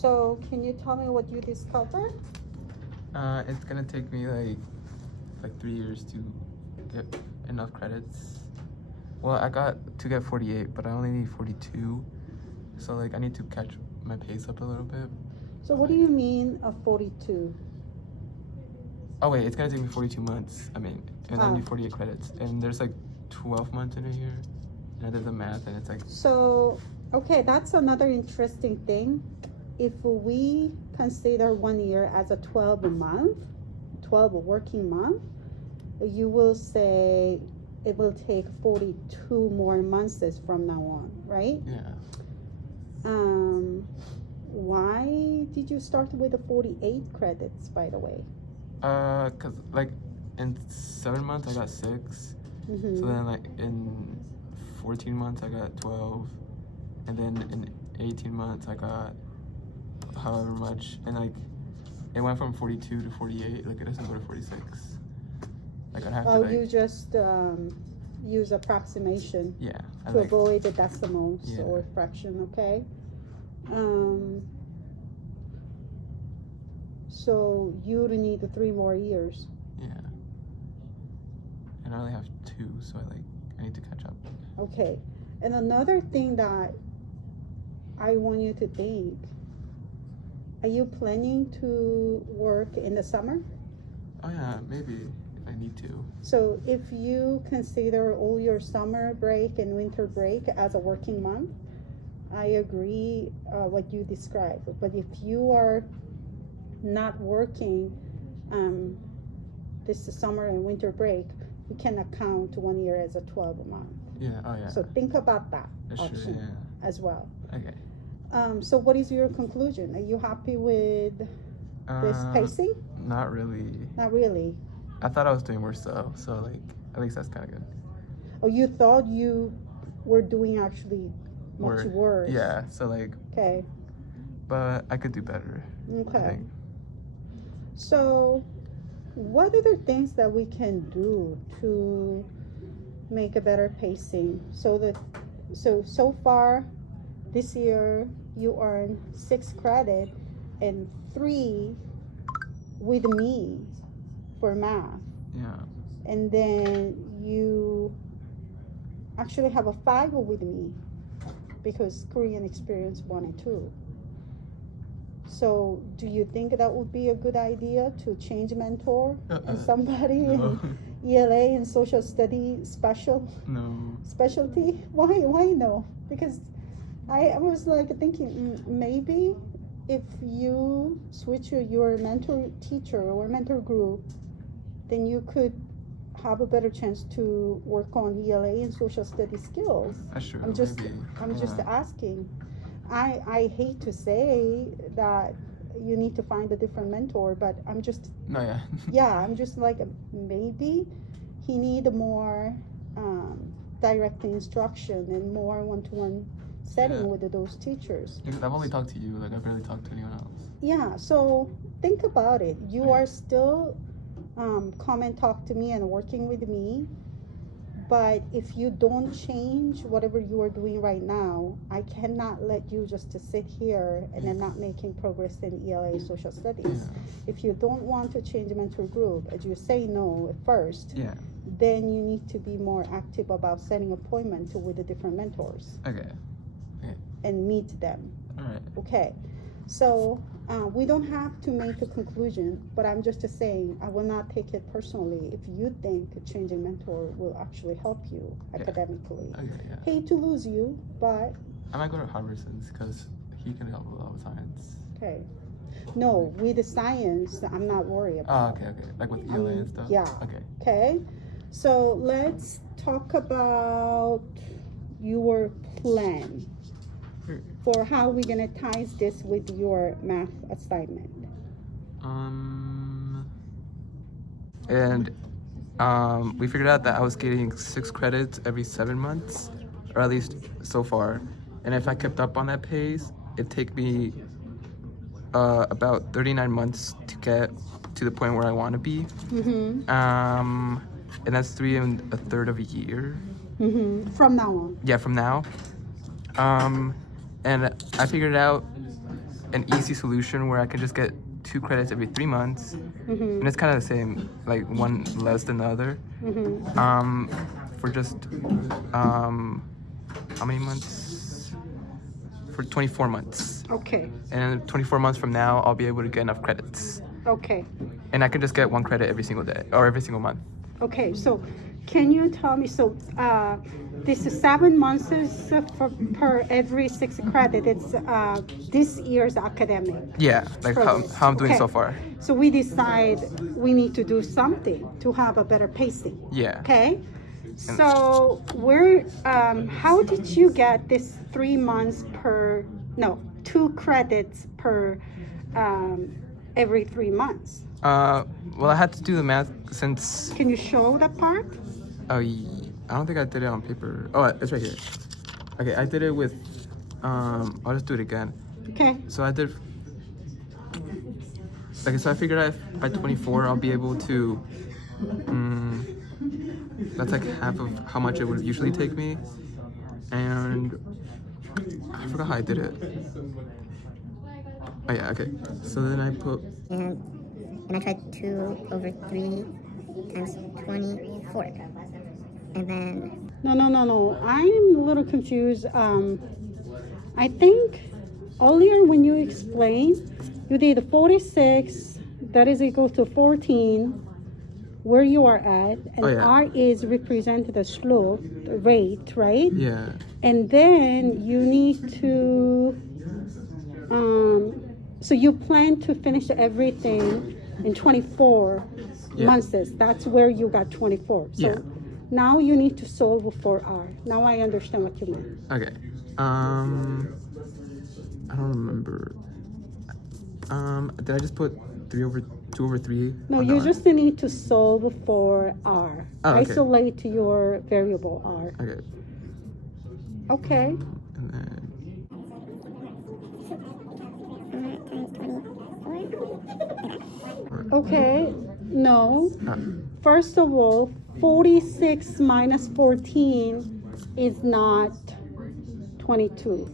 So can you tell me what you discovered? It's gonna take me like 3 years to get enough credits. Well, I got to get 48, but I only need 42. So like I need to catch my pace up a little bit. So what do you mean a 42? Oh wait, it's gonna take me 42 months. I mean, and I need Ah. 48 credits. And there's like 12 months in a year. And I did the math, and it's like So, okay, that's another interesting thing. If we consider 1 year as a 12 month, 12 working month, you will say it will take 42 more months from now on, right? yeah. Why did you start with the 48 credits, by the way? Cause like in 7 months I got 6. Mm-hmm. So then like in 14 months I got 12, and then in 18 months I got however much, and like it went from 42 to 48. Like it doesn't go to 46. Like I'd have to like You just use approximation yeah. to avoid the decimals Yeah. or fraction, okay? So you would need 3 more years. Yeah. And I only have 2, so I need to catch up. Okay. And another thing that I want you to think, are you planning to work in the summer? Oh yeah, maybe if I need to. So if you consider all your summer break and winter break as a working month, I agree what you described. But if you are not working this summer and winter break, you cannot count 1 year as a 12 month. Yeah, oh yeah. So think about that That's option true, yeah. as well. Okay. So what is your conclusion? Are you happy with this pacing? Not really. Not really. I thought I was doing worse though, so like at least that's kind of good. Oh, you thought you were doing actually much worse. Yeah, so like, Okay. but I could do better. I Okay. think. So what are the things that we can do to make a better pacing so far this year you earned 6 credit and 3 with me for math, Yeah. and then you actually have a 5 with me because Korean experience 1 and 2. So do you think that would be a good idea to change mentor and somebody No. in ELA and social study No. specialty? Why no? Because I was like thinking maybe if you switch your mentor teacher or mentor group, then you could have a better chance to work on ELA and social study skills. That's true. I'm just Yeah. asking. I hate to say that you need to find a different mentor, but I'm just No, yeah. yeah, I'm just like maybe he need more direct instruction and more one-to-one setting Yeah. with those teachers. Because I've only talked to you. Like I've barely talked to anyone else. Yeah, so think about it. You Okay. are still come and talk to me and working with me, but if you don't change whatever you are doing right now, I cannot let you just to sit here and then not making progress in ELA social studies. Yeah. If you don't want to change mentor group, as you say no at first, Yeah. then you need to be more active about setting appointment with the different mentors Okay. and meet them. All right. Okay, so we don't have to make a conclusion, but I'm just saying I will not take it personally if you think changing mentor will actually help you academically. Okay. Yeah. Hate to lose you, but I might go to Harverson's because he can help a lot with science. okay. No, with the science, I'm not worried about. Oh, okay. Like with ELA and stuff? Yeah. Okay. Okay, so let's talk about your plan for how we're gonna tie this with your math assignment. And we figured out that I was getting 6 credits every 7 months, or at least so far. And if I kept up on that pace, it'd take me about 39 months to get to the point where I want to be. And that's 3 1/3 of a year. From now on. Yeah, from now. And I figured out an easy solution where I can just get 2 credits every 3 months, and it's kind of the same, like one less than the other. For just how many months? For 24 months. Okay. And 24 months from now, I'll be able to get enough credits. Okay. And I can just get 1 credit every single day or every single month. Okay. So, can you tell me? So, this is 7 months is per every 6 credit. It's this year's academic. Yeah, like Progress. how I'm doing Okay. so far. So we decide we need to do something to have a better pacing. Yeah. Okay. So how did you get this 3 months per? No, 2 credits per every 3 months. Well, I had to do the math since. Can you show that part? Oh, I don't think I did it on paper. Oh, it's right here. Okay, I did it with. I'll just do it again. Okay. So I did. Okay, so I figured out by 24 I'll be able to. That's like half of how much it would usually take me, and I forgot how I did it. Oh yeah, okay. So then I put. And I tried 2 over 3 times 24. And then No. I'm a little confused. I think earlier when you explained, you did 46, that is equal to 14, where you are at, and Oh, yeah. R is represented the slope, the rate, right? Yeah. And then you need to, so you plan to finish everything in 24 Yeah. months. That's where you got 24. So Yeah. now you need to solve for R. Now I understand what you mean. Okay. I don't remember. Did I just put 2 over 3? No, on you that just need to solve for R. Oh, okay. Isolate your variable R. one? Okay. Okay. And then. Okay. No. Uh, First of all, 46 minus 14 is not 22.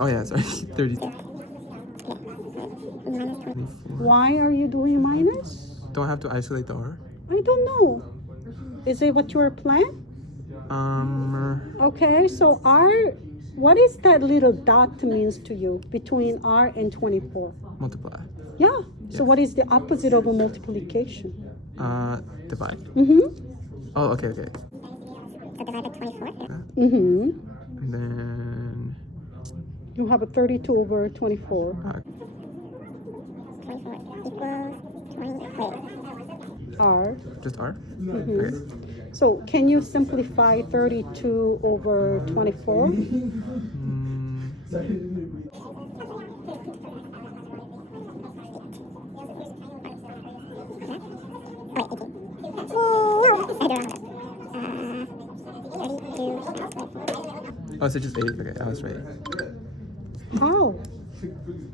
oh yeah, sorry. 30. 24. Why are you doing minus? Don't I have to isolate the R? I don't know. Is it what your plan? Okay, so R, what is that little dot means to you between R and 24? Multiply. Yeah. So what is the opposite of a multiplication? Divide. Mm-hmm. Oh, okay. so divide by 24. Mm-hmm. And then. You have a 32 over 24. 24 equals 20. R. Just R? Mhm. Okay. So can you simplify 32 over 24? Oh, so just 8. Okay, I was right. How?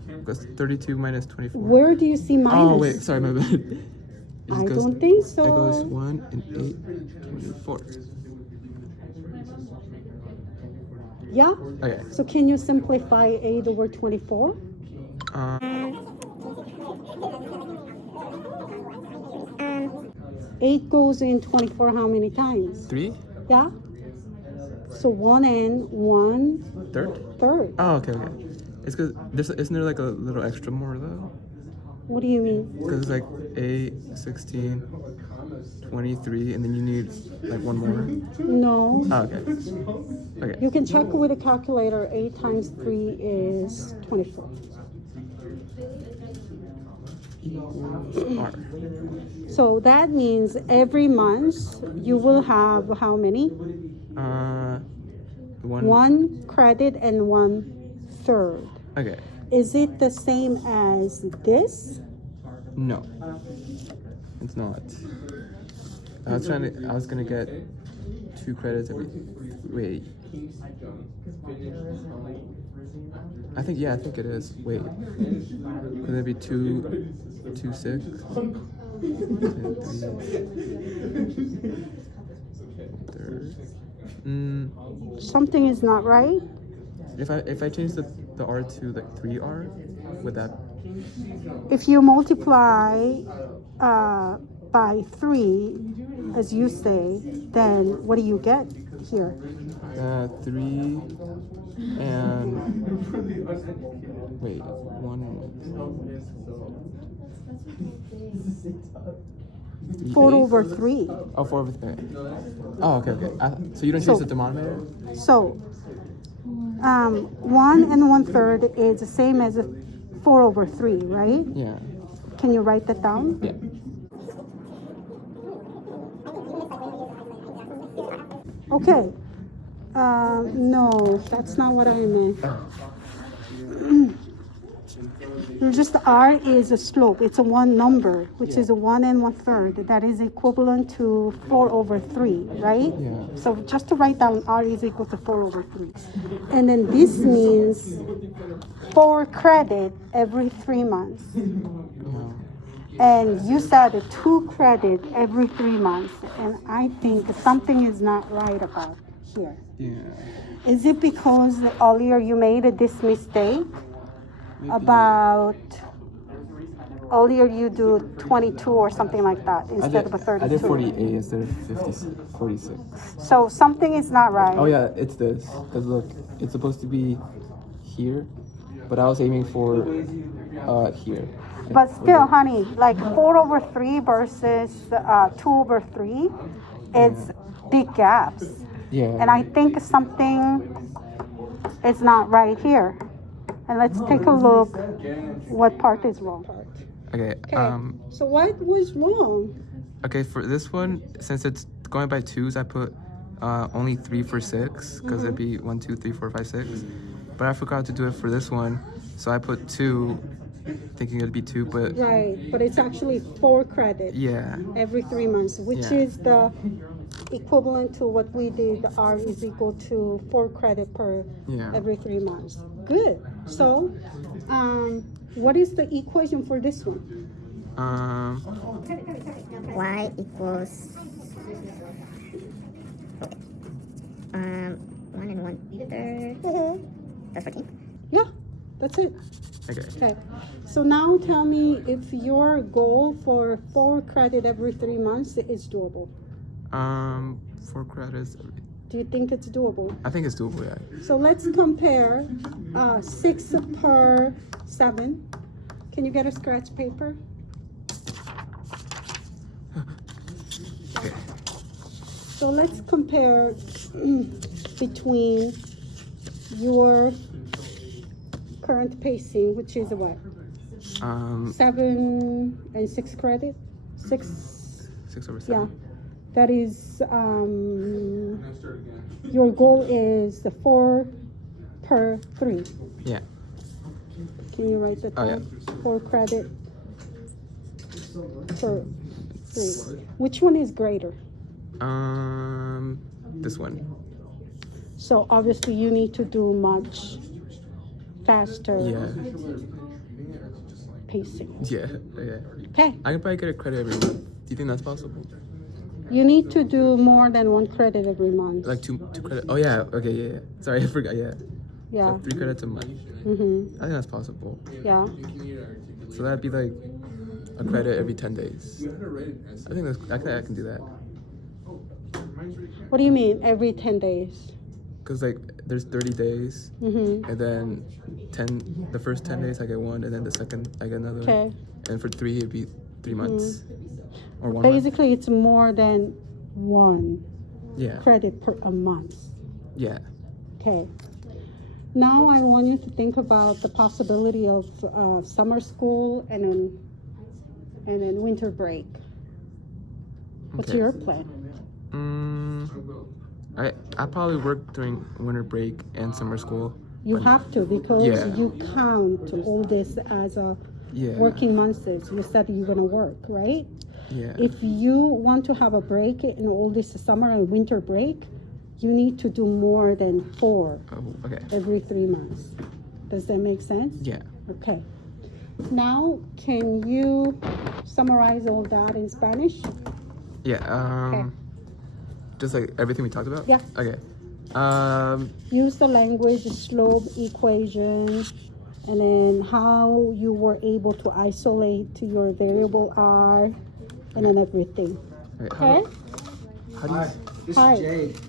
Because 32 minus 24. Where do you see minus? Oh, wait. Sorry, my bad. It just I goes- don't think so. It goes 1 and 8, 24. Yeah? Okay. So can you simplify 8 over 24? 8 goes in 24 how many times? 3? Yeah? So 1 and 1 Third? third. Oh, okay. It's because isn't there like a little extra more though? What do you mean? Because it's like 8, 16, 23, and then you need like 1 more. No. Oh, okay. Okay. You can check with a calculator. 8 times 3 is 24. R. So that means every month you will have how many? 1 credit and 1 third. Okay. Is it the same as this? No. It's not. I was gonna get 2 credits every. Wait. I think it is. Wait. Would it be 2, 6? 3. Something is not right. If I change the the R to like 3R? Would that? If you multiply by 3, as you say, then what do you get here? 3 and wait, 1 and 4 8? over 3. Oh, 4 over 3. Oh, okay. So you don't So- choose the denominator? So 1 and 1/3 is the same as 4 over 3, right? Yeah. Can you write that down? Yeah. Okay. No, that's not what I meant. Just R is a slope. It's a one number, which is a 1 and 1/3. That is equivalent to 4 over 3, right? Yeah. So just to write down R is equal to 4 over 3. And then this means 4 credit every 3 months. And you said 2 credit every 3 months. And I think something is not right about here. Yeah. Is it because earlier you made this mistake about earlier you do 22 or something like that instead of a 32? I did 48 instead of 46. So something is not right. Oh yeah, it's this. Cause look, it's supposed to be here, but I was aiming for here. But still, honey, like 4 over 3 versus 2 over 3 is big gaps. Yeah. And I think something is not right here. And let's take a look what part is wrong. Okay. So what was wrong? Okay, for this one, since it's going by 2s, I put only 3 for 6, because it'd be 1, 2, 3, 4, 5, 6. But I forgot to do it for this one, so I put 2, thinking it'd be 2, but Right, but it's actually 4 credit yeah. every 3 months, which Yeah. is the equivalent to what we did. R is equal to 4 credit per Yeah. every 3 months. Good. So, what is the equation for this one? Y equals 1 and 1/3. That's 14. Yeah, that's it. Okay. Okay. So now tell me if your goal for 4 credit every 3 months is doable. 4 credits. Do you think it's doable? I think it's doable, yeah. So let's compare 6 per 7. Can you get a scratch paper? Okay. So let's compare between your current pacing, which is what? 7 and 6 credit? 6, 6 over 7. yeah. That is, your goal is the 4 per 3. Yeah. Can you write that Oh, down? 4 credit per 3. Which one is greater? This one. So obviously you need to do much faster Yeah. pacing. Yeah. Yeah. Okay. I can probably get a credit every month. Do you think that's possible? You need to do more than 1 credit every month. Like two credits? Oh yeah. Okay. Yeah. Sorry, I forgot. Yeah. Yeah. Like 3 credits a month. Mm-hmm. I think that's possible. Yeah. So that'd be like a credit every 10 days. I think I can do that. What do you mean every 10 days? Cause like there's 30 days, Mm-hmm. and then the first 10 days I get 1, and then the second I get another. Okay. And for 3 it'd be 3 months, or 1 month. Basically, it's more than 1 Yeah. credit per a month. Yeah. Okay. Now I want you to think about the possibility of summer school and then winter break. What's Okay. your plan? I probably work during winter break and summer school. You but- have to because Yeah. you count all this as a Yeah. working months. You said you're gonna work, right? Yeah. If you want to have a break in all this summer and winter break, you need to do more than 4 Oh, okay. every 3 months. Does that make sense? Yeah. Okay. Now, can you summarize all that in Spanish? Yeah. Okay. Just like everything we talked about. Yeah. Okay. Use the language slope equation, and then how you were able to isolate to your variable R, and then everything. Wait, Okay? how do you, Hi, this Hi. is Jade.